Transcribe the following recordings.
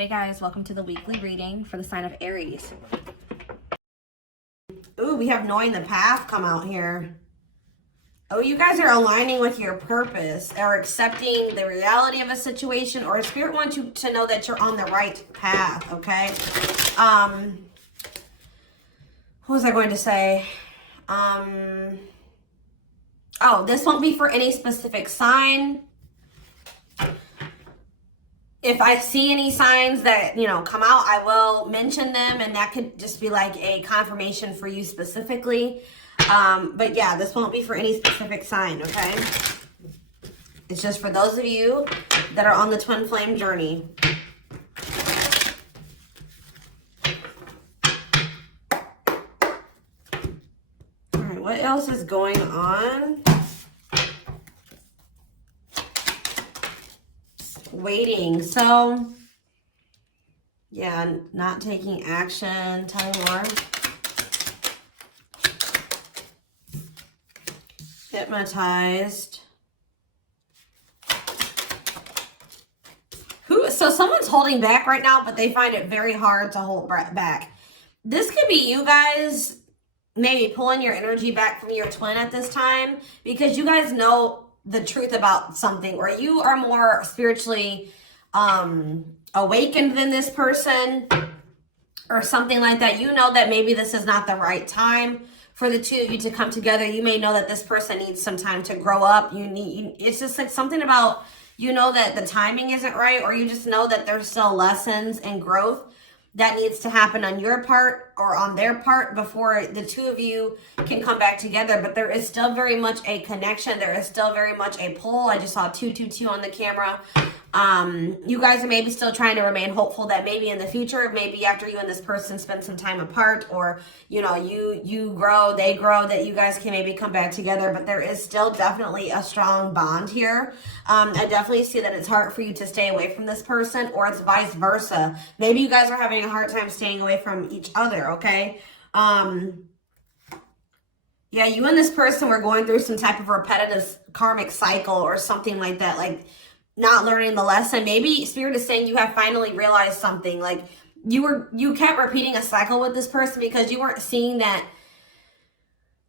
Hey guys, welcome to the weekly reading for the sign of Aries. Ooh, we have knowing the path come out here. Oh, you guys are aligning with your purpose or accepting the reality of a situation, or Spirit wants you to know that you're on the right path, okay? What was I going to say? Oh, this won't be for any specific sign. If I see any signs that, come out, I will mention them, and that could just be like a confirmation for you specifically. But yeah, this won't be for any specific sign, okay? It's just for those of you that are on the twin flame journey. All right, what else is going on? Waiting. So, yeah, not taking action. Tell me more. Hypnotized. So someone's holding back right now, but they find it very hard to hold back. This could be you guys maybe pulling your energy back from your twin at this time, because you guys know the truth about something, or you are more spiritually awakened than this person or something like that. You know that maybe this is not the right time for the two of you to come together. You may know that this person needs some time to grow up. It's just like something about, that the timing isn't right, or you just know that there's still lessons and growth that needs to happen on your part or on their part before the two of you can come back together. But there is still very much a connection. There is still very much a pull. I just saw 222 on the camera. You guys are maybe still trying to remain hopeful that maybe in the future, maybe after you and this person spend some time apart, or, you grow, they grow, that you guys can maybe come back together. But there is still definitely a strong bond here. I definitely see that it's hard for you to stay away from this person, or it's vice versa. Maybe you guys are having a hard time staying away from each other, okay? Yeah, you and this person were going through some type of repetitive karmic cycle or something like that, like not learning the lesson. Maybe Spirit is saying you have finally realized something. Like you kept repeating a cycle with this person because you weren't seeing that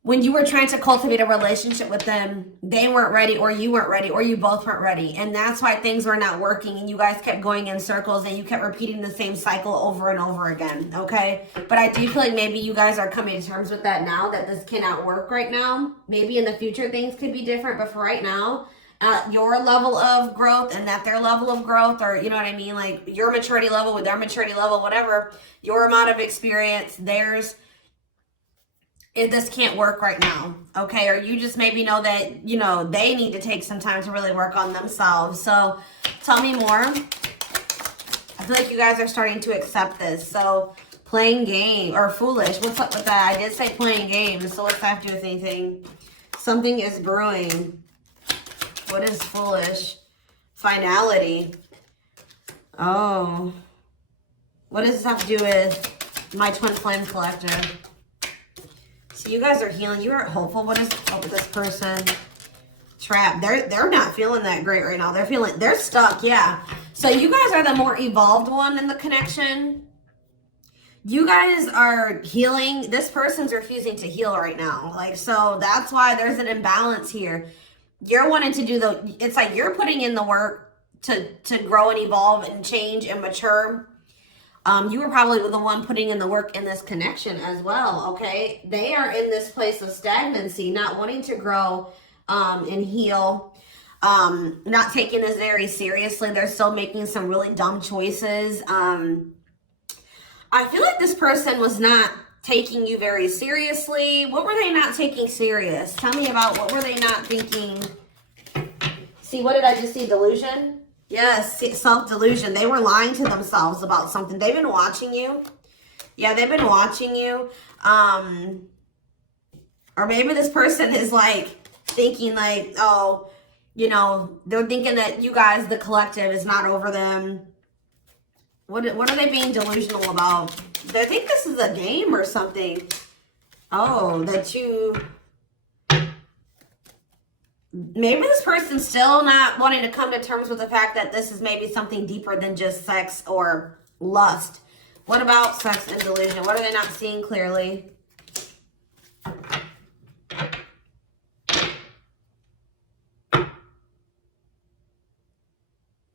when you were trying to cultivate a relationship with them, they weren't ready, or you weren't ready, or you both weren't ready. And that's why things were not working, and you guys kept going in circles, and you kept repeating the same cycle over and over again, okay? But I do feel like maybe you guys are coming to terms with that now, that this cannot work right now. Maybe in the future things could be different, but for right now, your level of growth and that their level of growth, or you know what I mean, like your maturity level with their maturity level, whatever, your amount of experience, theirs, this can't work right now, okay? Or you just maybe know that, they need to take some time to really work on themselves. So tell me more. I feel like you guys are starting to accept this. So playing game or foolish, what's up with that? I did say playing games, so what's that have to do with anything? Something is brewing. What is foolish? Finality. Oh. What does this have to do with my twin flame collector? So you guys are healing. You are hopeful. What is up with this person? Trapped. They're not feeling that great right now. They're stuck. Yeah. So you guys are the more evolved one in the connection. You guys are healing. This person's refusing to heal right now. So that's why there's an imbalance here. You're wanting to do it's like you're putting in the work to grow and evolve and change and mature. You were probably the one putting in the work in this connection as well, okay? They are in this place of stagnancy, not wanting to grow and heal, not taking this very seriously. They're still making some really dumb choices. I feel like this person was not taking you very seriously. What were they not taking serious? Tell me about what were they not thinking? See, what did I just see? Delusion? Yes, self-delusion. They were lying to themselves about something. They've been watching you. Yeah, they've been watching you. Or maybe this person is thinking oh, they're thinking that you guys, the collective, is not over them. What are they being delusional about? They think this is a game or something. Oh, that you... maybe this person's still not wanting to come to terms with the fact that this is maybe something deeper than just sex or lust. What about sex and delusion? What are they not seeing clearly?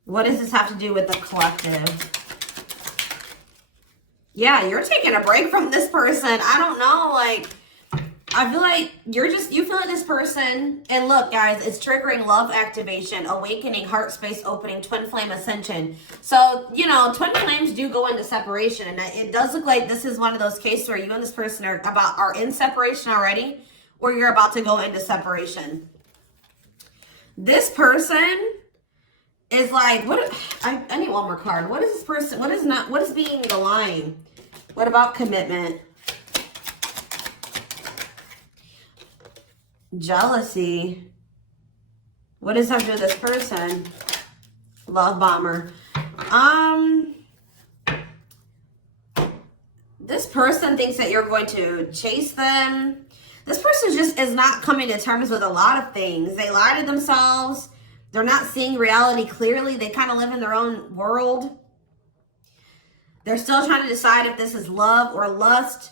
What does this have to do with the collective? Yeah, you're taking a break from this person. I don't know, like, I feel like you feel like this person, and look, guys, it's triggering love activation, awakening, heart space opening, twin flame ascension. So, you know, twin flames do go into separation, and it does look like this is one of those cases where you and this person are in separation already, or you're about to go into separation. This person is like, I need one more card. What is this person, what is being the line? What about commitment? Jealousy. What does that have to do with this person? Love bomber. This person thinks that you're going to chase them. This person just is not coming to terms with a lot of things. They lie to themselves. They're not seeing reality clearly. They kind of live in their own world. They're still trying to decide if this is love or lust.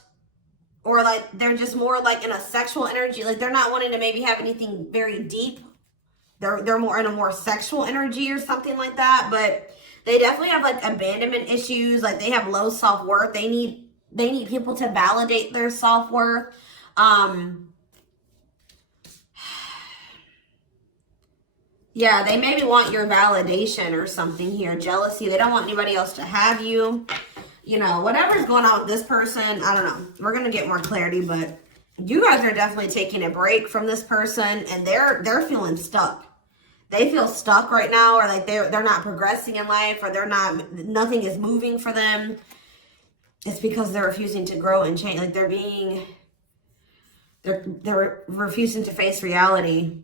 Or like they're just more like in a sexual energy. Like they're not wanting to maybe have anything very deep. They're more in a more sexual energy or something like that. But they definitely have like abandonment issues. Like they have low self-worth. They need people to validate their self-worth. Yeah, they maybe want your validation or something here. Jealousy. They don't want anybody else to have you. You know, whatever's going on with this person, I don't know. We're going to get more clarity, but you guys are definitely taking a break from this person, and they're feeling stuck. They feel stuck right now, or like they're not progressing in life, or nothing is moving for them. It's because they're refusing to grow and change. Like they're refusing to face reality.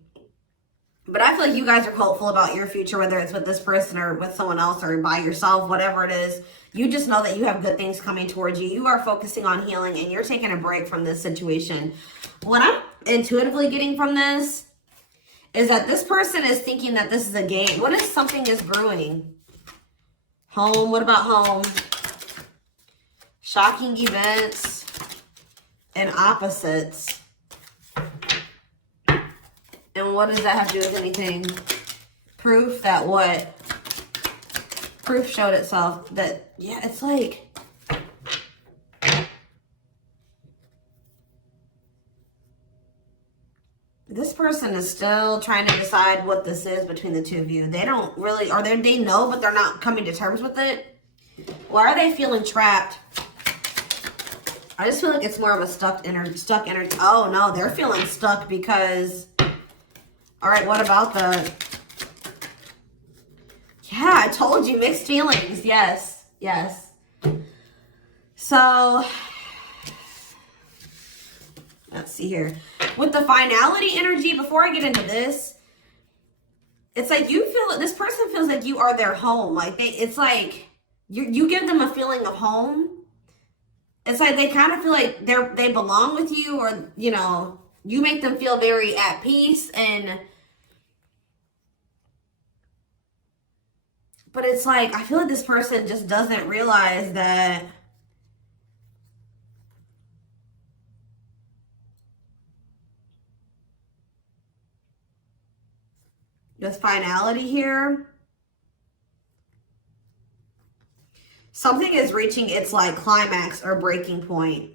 But I feel like you guys are hopeful about your future, whether it's with this person or with someone else or by yourself, whatever it is. You just know that you have good things coming towards you. You are focusing on healing, and you're taking a break from this situation. What I'm intuitively getting from this is that this person is thinking that this is a game. What if something is brewing? Home. What about home? Shocking events and opposites. And what does that have to do with anything? Proof that what? Proof showed itself that, yeah, it's like, this person is still trying to decide what this is between the two of you. They don't really, or they know, but they're not coming to terms with it. Why are they feeling trapped? I just feel like it's more of a stuck energy. Oh no, they're feeling stuck because, all right, what about the, yeah, I told you, mixed feelings. Yes, yes. So, let's see here. With the finality energy, before I get into this, it's like you feel, this person feels like you are their home. Like it's like you give them a feeling of home. It's like they kind of feel like they belong with you, or, you know, you make them feel very at peace. But it's like, I feel like this person just doesn't realize that with finality here, something is reaching its like climax or breaking point.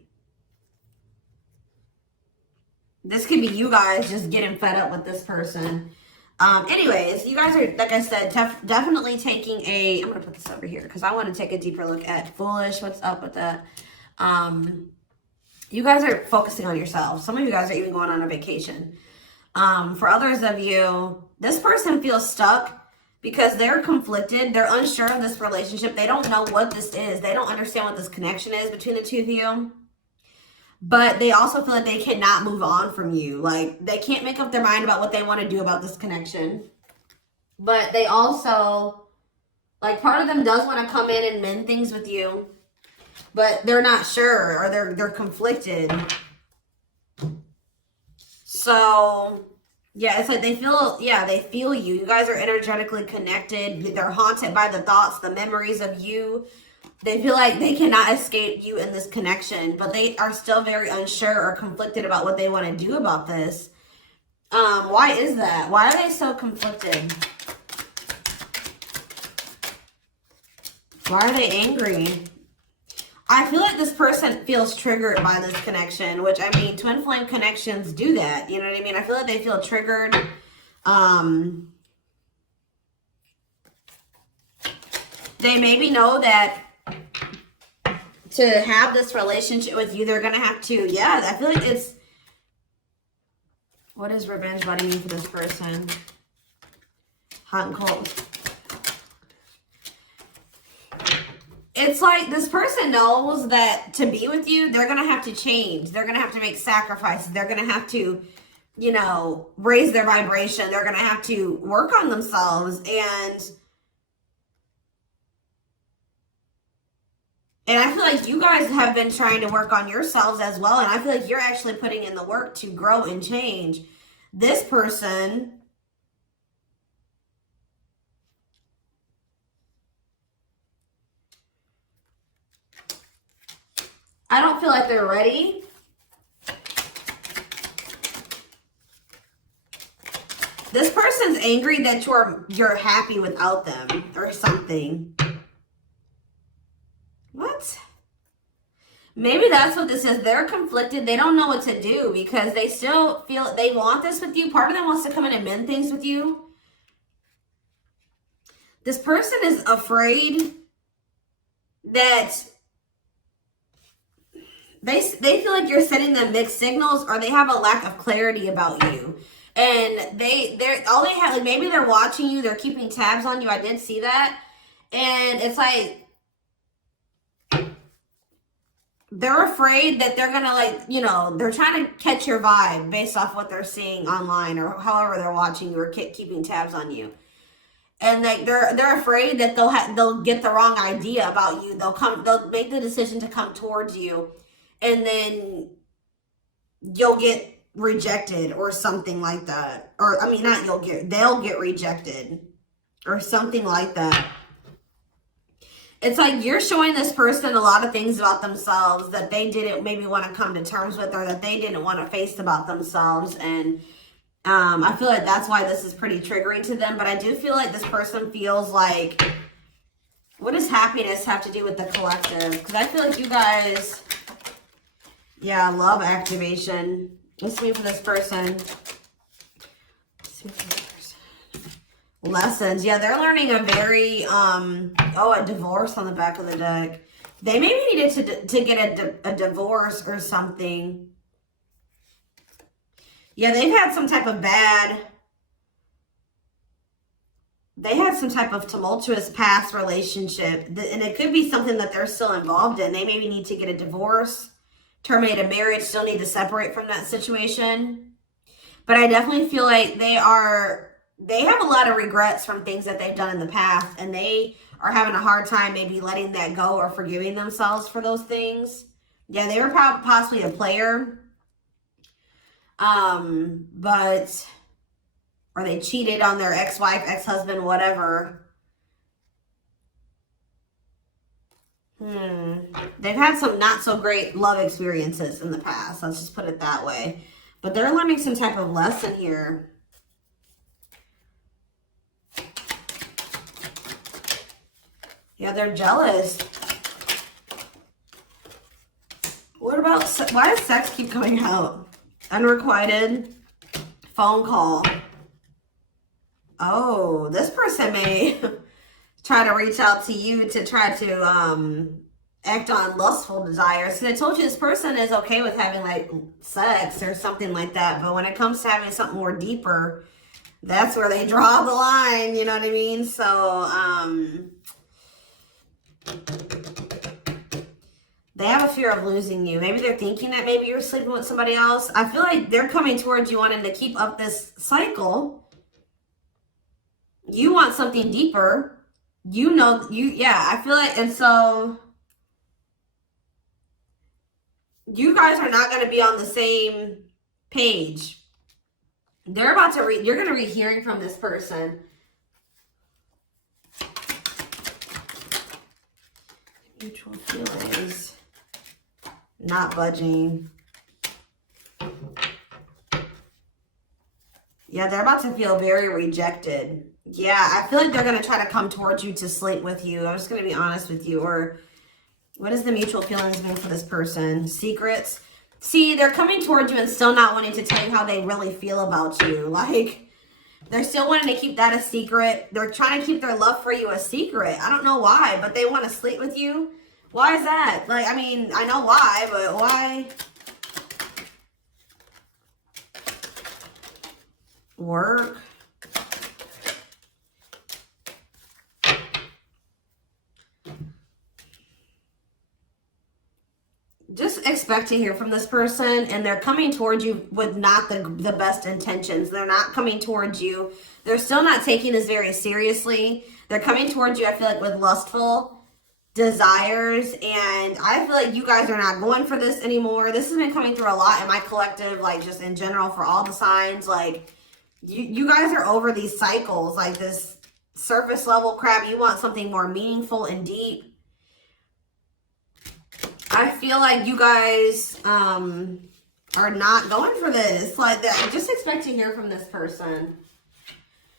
This could be you guys just getting fed up with this person. Anyways, you guys are, like I said, definitely taking a, I'm going to put this over here because I want to take a deeper look at foolish. What's up with that? You guys are focusing on yourselves. Some of you guys are even going on a vacation. For others of you, this person feels stuck because they're conflicted. They're unsure of this relationship. They don't know what this is. They don't understand what this connection is between the two of you. But they also feel like they cannot move on from you. Like, they can't make up their mind about what they want to do about this connection. But they also, like, part of them does want to come in and mend things with you. But they're not sure, or they're conflicted. So, Yeah, it's like they feel, yeah, they feel you. You guys are energetically connected. They're haunted by the thoughts, the memories of you. They feel like they cannot escape you in this connection, but they are still very unsure or conflicted about what they want to do about this. Why is that? Why are they so conflicted? Why are they angry? I feel like this person feels triggered by this connection, which, I mean, twin flame connections do that. You know what I mean? I feel like they feel triggered. They maybe know that to have this relationship with you, they're going to have to, yeah, I feel like it's, what does revenge body mean for this person? Hot and cold. It's like this person knows that to be with you, they're going to have to change. They're going to have to make sacrifices. They're going to have to, you know, raise their vibration. They're going to have to work on themselves. And I feel like you guys have been trying to work on yourselves as well. And I feel like you're actually putting in the work to grow and change. This person, I don't feel like they're ready. This person's angry that you're happy without them or something. What? Maybe that's what this is. They're conflicted. They don't know what to do because they still feel they want this with you. Part of them wants to come in and mend things with you. This person is afraid that they feel like you're sending them mixed signals, or they have a lack of clarity about you. And they're all they have, like, maybe they're watching you, they're keeping tabs on you. I did see that. And it's like they're afraid that they're gonna, like, you know, they're trying to catch your vibe based off what they're seeing online or however they're watching you or keeping tabs on you. And like they're afraid that they'll get the wrong idea about you. They'll make the decision to come towards you, and then you'll get rejected or something like that. Or I mean, they'll get rejected or something like that. It's like you're showing this person a lot of things about themselves that they didn't maybe want to come to terms with, or that they didn't want to face about themselves. And I feel like that's why this is pretty triggering to them. But I do feel like this person feels like, what does happiness have to do with the collective? Because I feel like you guys, yeah, love activation. Let's see for this person. Let's see for this person. Lessons. Yeah, they're learning a very, a divorce on the back of the deck. They maybe needed to get a divorce or something. Yeah, they had some type of tumultuous past relationship. And it could be something that they're still involved in. They maybe need to get a divorce, terminate a marriage, still need to separate from that situation. But I definitely feel like they have a lot of regrets from things that they've done in the past. And they are having a hard time maybe letting that go or forgiving themselves for those things. Yeah, they were possibly a player. Or they cheated on their ex-wife, ex-husband, whatever. They've had some not so great love experiences in the past. Let's just put it that way. But they're learning some type of lesson here. Yeah, they're jealous. What about, why does sex keep coming out? Unrequited phone call. Oh, this person may try to reach out to you to try to act on lustful desires. So I told you this person is okay with having like sex or something like that. But when it comes to having something more deeper, that's where they draw the line. You know what I mean? So they have a fear of losing you. Maybe they're thinking that maybe you're sleeping with somebody else. I feel like they're coming towards you wanting to keep up this cycle. You want something deeper. I feel like, and so you guys are not going to be on the same page. They're about to read, you're going to be hearing from this person. Mutual feelings. Not budging. Yeah, they're about to feel very rejected. Yeah, I feel like they're going to try to come towards you to sleep with you. I'm just going to be honest with you. Or what does the mutual feelings mean for this person? Secrets. See, they're coming towards you and still not wanting to tell you how they really feel about you. Like, they're still wanting to keep that a secret. They're trying to keep their love for you a secret. I don't know why, but they want to sleep with you. Why is that? Like, I mean, I know why, but why? Work. Just expect to hear from this person, and they're coming towards you with not the best intentions. They're not coming towards you. They're still not taking this very seriously. They're coming towards you, I feel like, with lustful desires, and I feel like you guys are not going for this anymore. This has been coming through a lot in my collective, like just in general for all the signs. Like, you guys are over these cycles, like this surface level crap. You want something more meaningful and deep. I feel like you guys are not going for this. Like, just expect to hear from this person.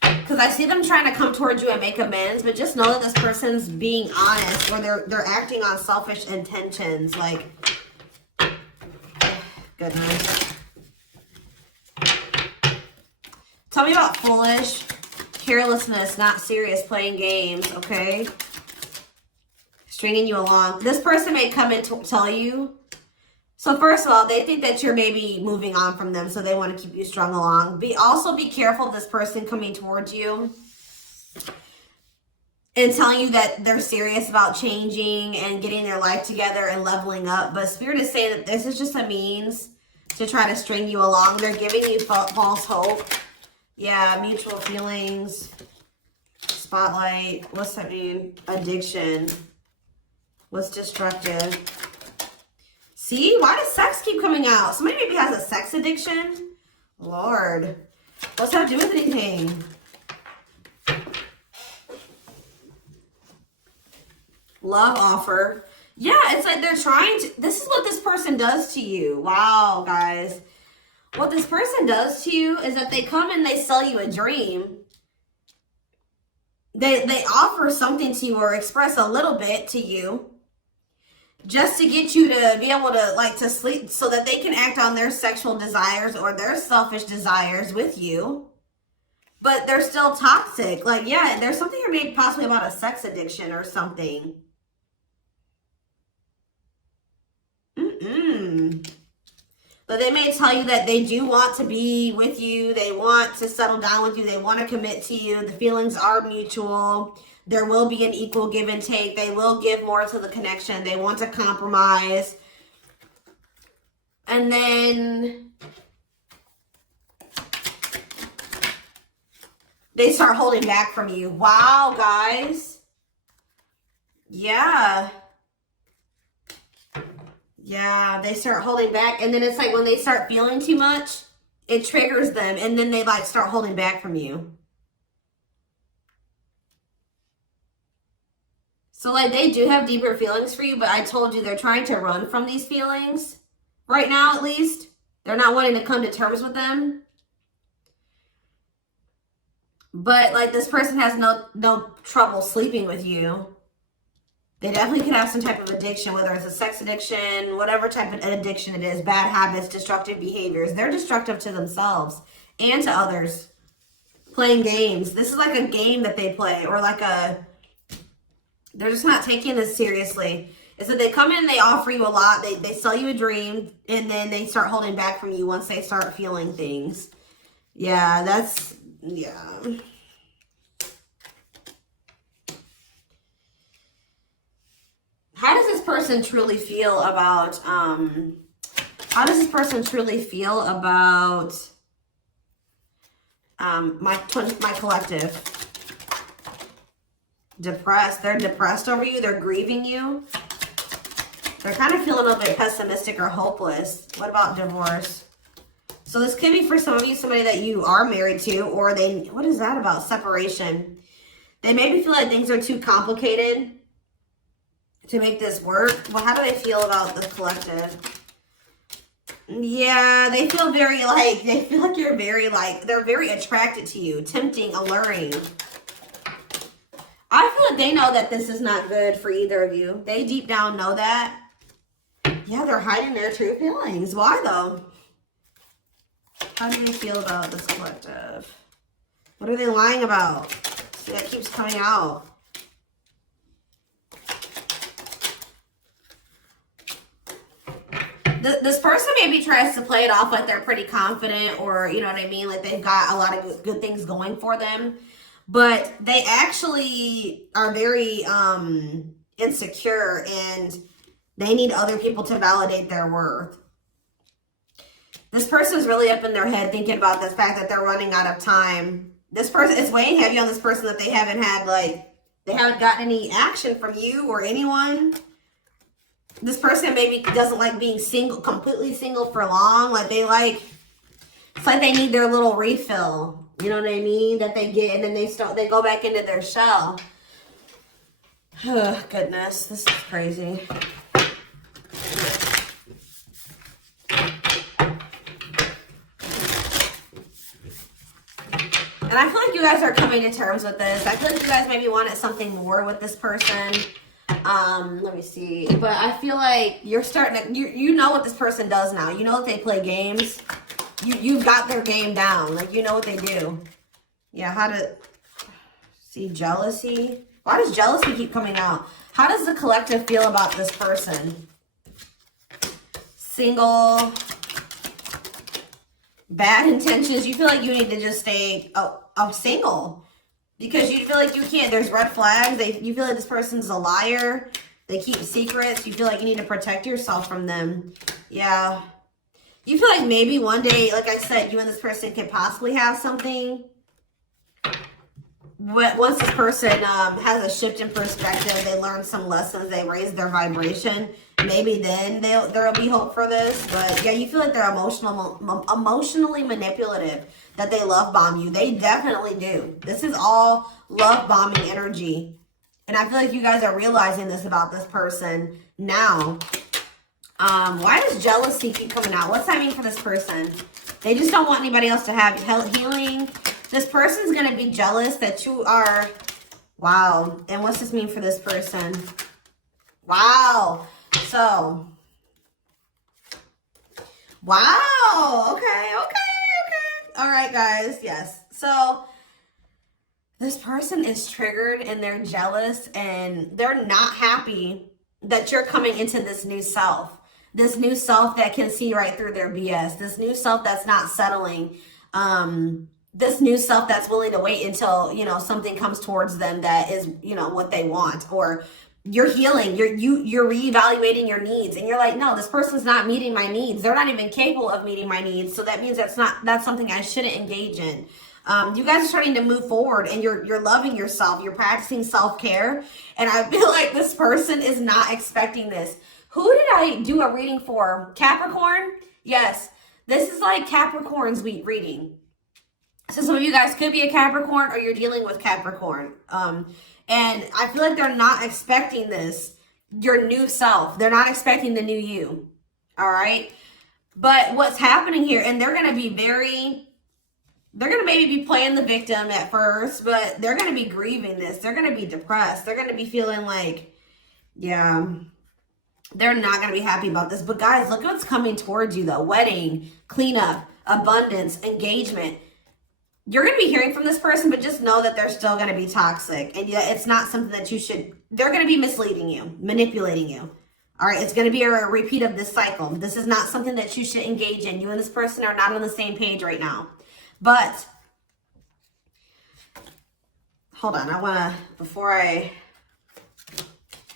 Because I see them trying to come towards you and make amends, but just know that this person's being honest, or they're acting on selfish intentions. Like, goodness. Tell me about foolish, carelessness, not serious, playing games, okay? Stringing you along. This person may come and tell you. So first of all, they think that you're maybe moving on from them, so they want to keep you strung along. Also be careful of this person coming towards you and telling you that they're serious about changing and getting their life together and leveling up. But Spirit is saying that this is just a means to try to string you along. They're giving you false hope. Yeah, mutual feelings. Spotlight. What's that mean? Addiction. What's destructive? See? Why does sex keep coming out? Somebody maybe has a sex addiction? Lord. What's that do with anything? Love offer. Yeah, it's like they're trying to... This is what this person does to you. Wow, guys. What this person does to you is that they come and they sell you a dream. They offer something to you or express a little bit to you, just to get you to be able to, like, to sleep, so that they can act on their sexual desires or their selfish desires with you. But they're still toxic. Like, yeah, there's something here maybe possibly about a sex addiction or something. But they may tell you that they do want to be with you. They want to settle down with you. They want to commit to you. The feelings are mutual. There will be an equal give and take. They will give more to the connection. They want to compromise. And then they start holding back from you. Wow, guys. Yeah. Yeah, they start holding back. And then it's like when they start feeling too much, it triggers them. And then they like start holding back from you. So like they do have deeper feelings for you, but I told you they're trying to run from these feelings. Right now, at least. They're not wanting to come to terms with them. But like this person has no trouble sleeping with you. They definitely could have some type of addiction, whether it's a sex addiction, whatever type of addiction it is, bad habits, destructive behaviors. They're destructive to themselves and to others. Playing games. This is like a game that they play, or like they're just not taking this seriously. It's that they come in, they offer you a lot, they sell you a dream, and then they start holding back from you once they start feeling things. Yeah, yeah. How does this person truly feel about, my collective? Depressed. They're depressed over you. They're grieving you. They're kind of feeling a little bit pessimistic or hopeless. What about divorce? So this could be for some of you, somebody that you are married to, or they, what is that about? Separation. They maybe feel like things are too complicated to make this work. Well, how do they feel about the collective? Yeah, they feel very like, they feel like you're very like, they're very attracted to you, tempting, alluring. I feel like they know that this is not good for either of you. They deep down know that. Yeah, they're hiding their true feelings. Why though? How do they feel about this collective? What are they lying about? See, that keeps coming out. This person maybe tries to play it off like they're pretty confident, or you know what I mean, like they've got a lot of good things going for them, but they actually are very insecure, and they need other people to validate their worth. This person's really up in their head thinking about the fact that they're running out of time. This person is weighing heavy on this person that they haven't had, like, they haven't gotten any action from you or anyone. This person maybe doesn't like being single, completely single for long. Like they like, it's like they need their little refill. You know what I mean? That they get, and then they go back into their shell. Oh, goodness, this is crazy. And I feel like you guys are coming to terms with this. I feel like you guys maybe wanted something more with this person. Let me see. But I feel like you're starting to, you know what this person does now. You know that they play games. You've got their game down. Like, you know what they do. Yeah, how to see jealousy. Why does jealousy keep coming out? How does the collective feel about this person? Single. Bad intentions. You feel like you need to just stay single. Because you feel like you can't, there's red flags. You feel like this person's a liar. They keep secrets. You feel like you need to protect yourself from them. Yeah. You feel like maybe one day, like I said, you and this person could possibly have something. Once this person has a shift in perspective, they learn some lessons, they raise their vibration, maybe then there'll be hope for this. But yeah, you feel like they're emotionally manipulative, that they love bomb you. They definitely do. This is all love bombing energy. And I feel like you guys are realizing this about this person now. Why does jealousy keep coming out? What's that mean for this person? They just don't want anybody else to have healing. This person's going to be jealous that you are, wow. And what's this mean for this person? Wow. So, wow. Okay. All right, guys. Yes. So, this person is triggered and they're jealous and they're not happy that you're coming into this new self. This new self that can see right through their BS. This new self that's not settling. This new self that's willing to wait until, you know, something comes towards them that is, you know, what they want. Or you're healing, you're reevaluating your needs, and you're like, no, this person's not meeting my needs. They're not even capable of meeting my needs. So that means that's something I shouldn't engage in. You guys are starting to move forward, and you're loving yourself. You're practicing self-care. And I feel like this person is not expecting this. Who did I do a reading for? Capricorn? Yes. This is like Capricorn's week reading. So some of you guys could be a Capricorn, or you're dealing with Capricorn. And I feel like they're not expecting this, your new self. They're not expecting the new you. All right. But what's happening here, and they're going to be they're going to maybe be playing the victim at first, but they're going to be grieving this. They're going to be depressed. They're going to be feeling like, yeah, they're not going to be happy about this. But guys, look what's coming towards you though. Wedding, cleanup, abundance, engagement. You're going to be hearing from this person, but just know that they're still going to be toxic. And yeah, it's not something that you should, they're going to be misleading you, manipulating you. All right, it's going to be a repeat of this cycle. This is not something that you should engage in. You and this person are not on the same page right now. But, hold on, I want to,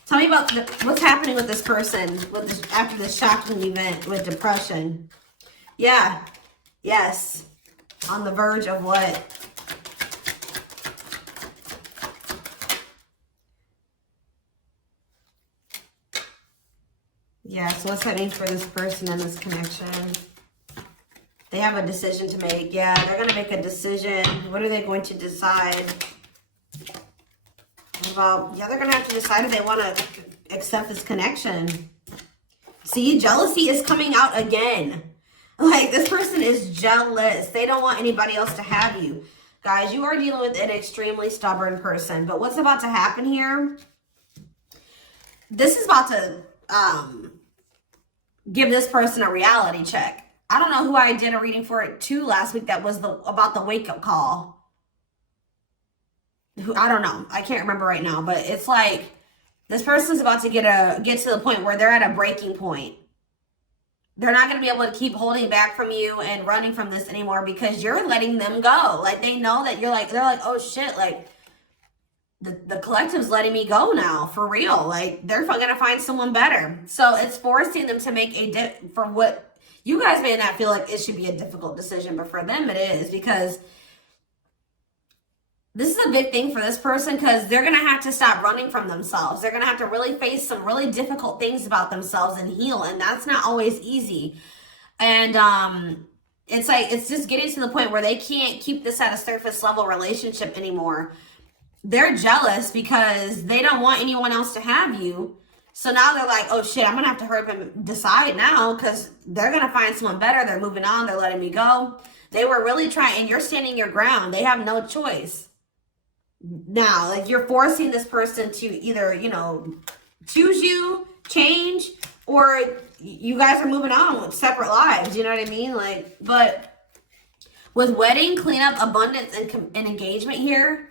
tell me about what's happening with this person after this shocking event with depression. Yeah, yes. On the verge of what? Yeah, so what's that mean for this person and this connection? They have a decision to make. Yeah, they're going to make a decision. What are they going to decide? What about, yeah, they're going to have to decide if they want to accept this connection. See, jealousy is coming out again. Like, this person is jealous. They don't want anybody else to have you. Guys, you are dealing with an extremely stubborn person. But what's about to happen here? This is about to give this person a reality check. I don't know who I did a reading for it too last week that was about the wake-up call. I don't know. I can't remember right now. But it's like this person's about to get to the point where they're at a breaking point. They're not going to be able to keep holding back from you and running from this anymore because you're letting them go. Like, they know that they're like, oh shit, like, the collective's letting me go now, for real. Like, they're going to find someone better. So it's forcing them to make for what you guys may not feel like it should be a difficult decision, but for them it is, because this is a big thing for this person, because they're going to have to stop running from themselves. They're going to have to really face some really difficult things about themselves and heal. And that's not always easy. And it's like, it's just getting to the point where they can't keep this at a surface level relationship anymore. They're jealous because they don't want anyone else to have you. So now they're like, oh shit, I'm going to have to hurry up and decide now, because they're going to find someone better. They're moving on. They're letting me go. They were really trying, and you're standing your ground. They have no choice. Now, like, you're forcing this person to either, you know, choose you, change, or you guys are moving on with separate lives. You know what I mean? Like, but with wedding, cleanup, abundance, and engagement here,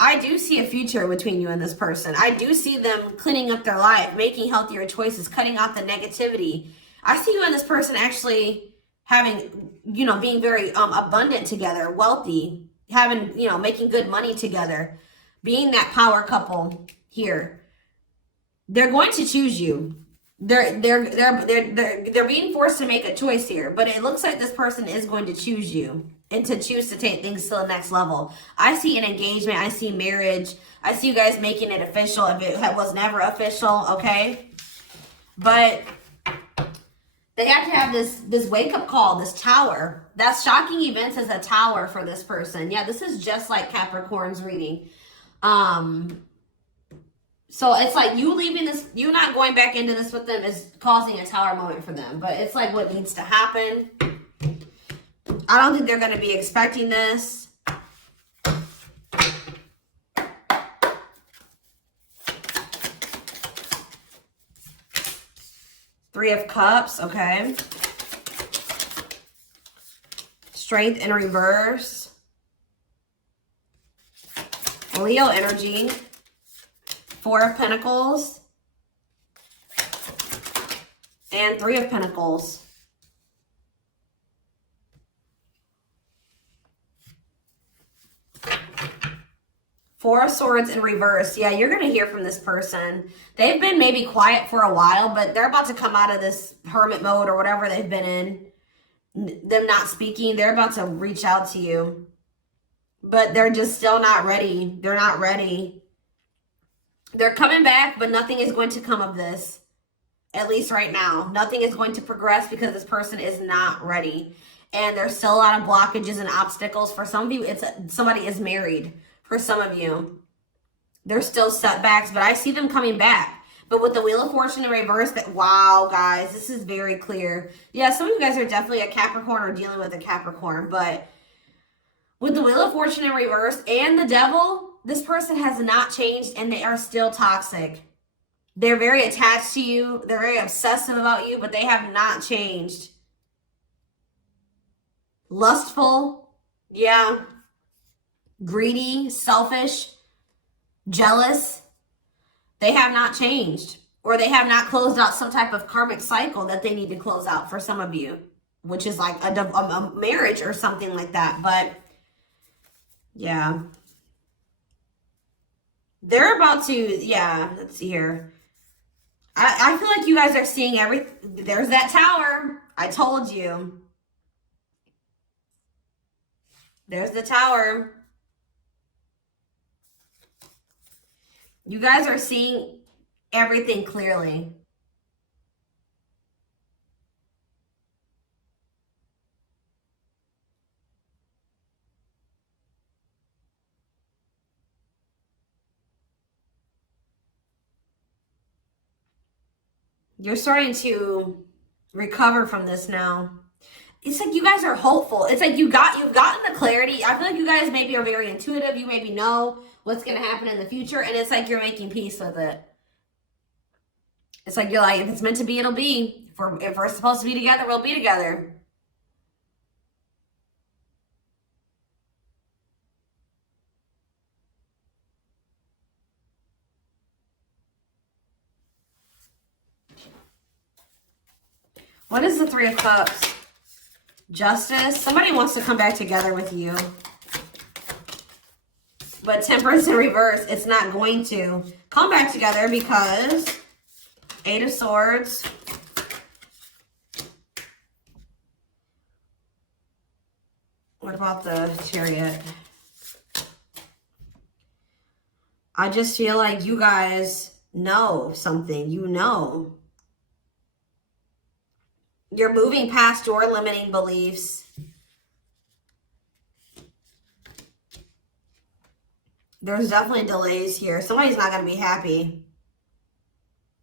I do see a future between you and this person. I do see them cleaning up their life, making healthier choices, cutting out the negativity. I see you and this person actually having, you know, being very abundant together, wealthy, having, you know, making good money together, being that power couple here. They're going to choose you. They're being forced to make a choice here, but it looks like this person is going to choose you and to choose to take things to the next level. I see an engagement. I see marriage. I see you guys making it official if it was never official, okay? But they have to have this wake-up call, this tower. That's shocking events as a tower for this person. Yeah, this is just like Capricorn's reading. So it's like you leaving this, you not going back into this with them is causing a tower moment for them. But it's like what needs to happen. I don't think they're going to be expecting this. Three of Cups, okay. Strength in reverse. Leo energy. Four of Pentacles. And Three of Pentacles. Four of Swords in reverse. Yeah, you're going to hear from this person. They've been maybe quiet for a while, but they're about to come out of this hermit mode or whatever they've been in. Them not speaking. They're about to reach out to you. But they're just still not ready. They're not ready. They're coming back, but nothing is going to come of this. At least right now. Nothing is going to progress because this person is not ready. And there's still a lot of blockages and obstacles. For some of you, somebody is married. For some of you, there's still setbacks, but I see them coming back. But with the Wheel of Fortune in reverse, wow, guys, this is very clear. Yeah, some of you guys are definitely a Capricorn or dealing with a Capricorn, but with the Wheel of Fortune in reverse and the Devil, this person has not changed and they are still toxic. They're very attached to you. They're very obsessive about you, but they have not changed. Lustful, yeah. Greedy, selfish, jealous. They have not changed, or they have not closed out some type of karmic cycle that they need to close out for some of you, which is like a marriage or something like that. But yeah, they're about to, yeah, let's see here. I feel like you guys are seeing everything. There's that tower. I told you. There's the tower. You guys are seeing everything clearly. You're starting to recover from this now. It's like you guys are hopeful. It's like you've gotten the clarity. I feel like you guys maybe are very intuitive. You maybe know what's going to happen in the future. And it's like you're making peace with it. It's like you're like, if it's meant to be, it'll be. If we're supposed to be together, we'll be together. What is the Three of Cups? Justice. Somebody wants to come back together with you. But Temperance in reverse, it's not going to come back together because Eight of Swords. What about the Chariot? I just feel like you guys know something. You know. You're moving past your limiting beliefs. There's definitely delays here. Somebody's not going to be happy.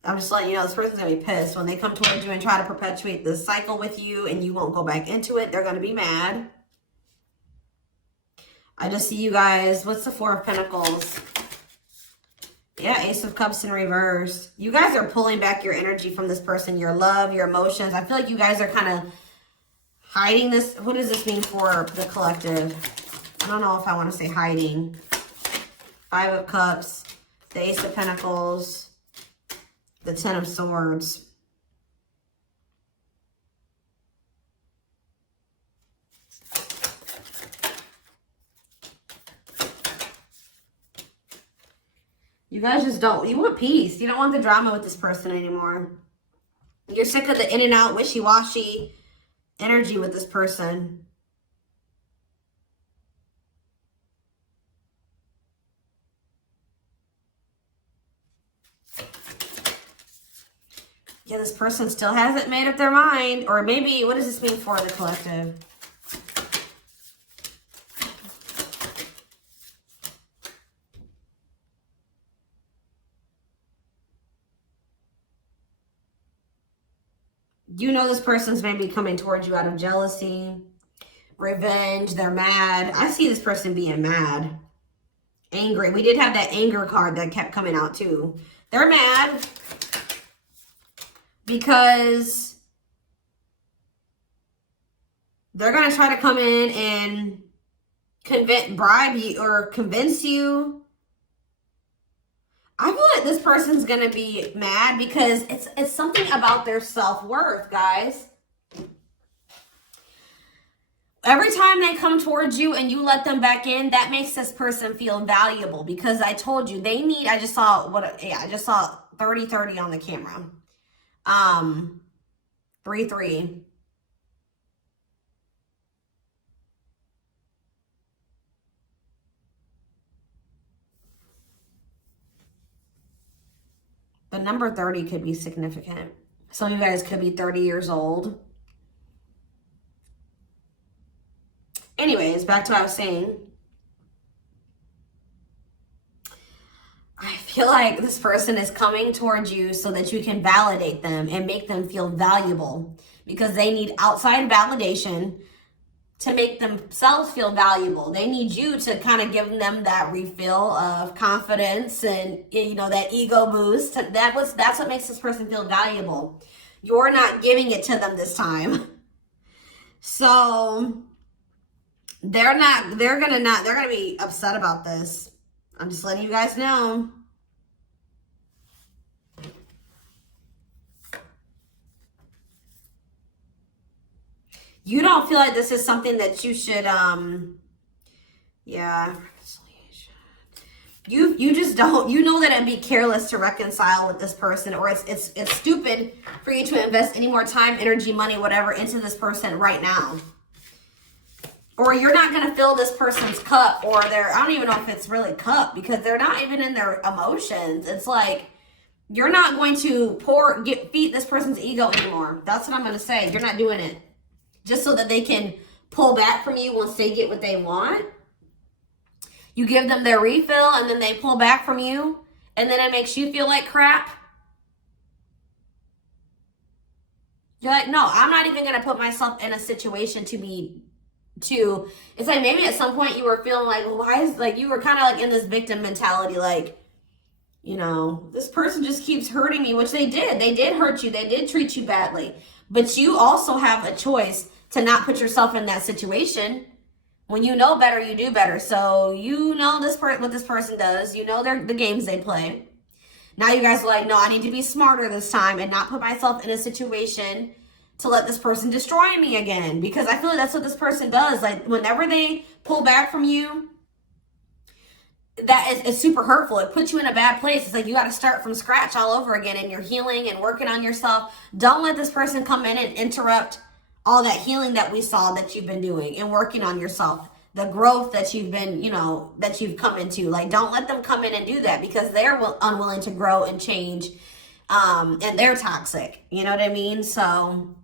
I'm just letting you know this person's going to be pissed. When they come towards you and try to perpetuate this cycle with you and you won't go back into it, they're going to be mad. I just see you guys. What's the Four of Pentacles? Yeah, Ace of Cups in reverse. You guys are pulling back your energy from this person, your love, your emotions. I feel like you guys are kind of hiding this. What does this mean for the collective? I don't know if I want to say hiding. Five of Cups, the Ace of Pentacles, the Ten of Swords. You guys just don't, you want peace. You don't want the drama with this person anymore. You're sick of the in and out, wishy-washy energy with this person. Yeah, this person still hasn't made up their mind. Or maybe, what does this mean for the collective? You know this person's maybe coming towards you out of jealousy, revenge. They're mad. I see this person being mad, angry. We did have that anger card that kept coming out too. They're mad because they're going to try to come in and bribe you or convince you. I feel like this person's going to be mad because it's something about their self-worth, guys. Every time they come towards you and you let them back in, that makes this person feel valuable because I told you they need, I just saw 30-30 on the camera. 3-3. The number 30 could be significant. Some of you guys could be 30 years old. Anyways, back to what I was saying. I feel like this person is coming towards you so that you can validate them and make them feel valuable because they need outside validation to make themselves feel valuable. They need you to kind of give them that refill of confidence and, you know, that ego boost. That's what makes this person feel valuable. You're not giving it to them this time. So they're gonna be upset about this. I'm just letting you guys know. You don't feel like this is something that you should, yeah. You just don't, you know that it'd be careless to reconcile with this person, or it's stupid for you to invest any more time, energy, money, whatever into this person right now. Or you're not going to fill this person's cup, or I don't even know if it's really cup because they're not even in their emotions. It's like, you're not going to feed this person's ego anymore. That's what I'm going to say. You're not doing it. Just so that they can pull back from you once they get what they want. You give them their refill and then they pull back from you. And then it makes you feel like crap. You're like, no, I'm not even gonna put myself in a situation it's like maybe at some point you were feeling like, well, why is, like, you were kind of like in this victim mentality, like, you know, this person just keeps hurting me, which they did hurt you, they did treat you badly, but you also have a choice to not put yourself in that situation. When you know better, you do better. So you know what this person does, you know the games they play. Now you guys are like, no, I need to be smarter this time and not put myself in a situation to let this person destroy me again. Because I feel like that's what this person does. Like, whenever they pull back from you, that is super hurtful. It puts you in a bad place. It's like you got to start from scratch all over again, and you're healing and working on yourself. Don't let this person come in and interrupt all that healing that we saw that you've been doing and working on yourself. The growth that you've been, you know, that you've come into. Like, don't let them come in and do that, because they're unwilling to grow and change, and they're toxic. You know what I mean? So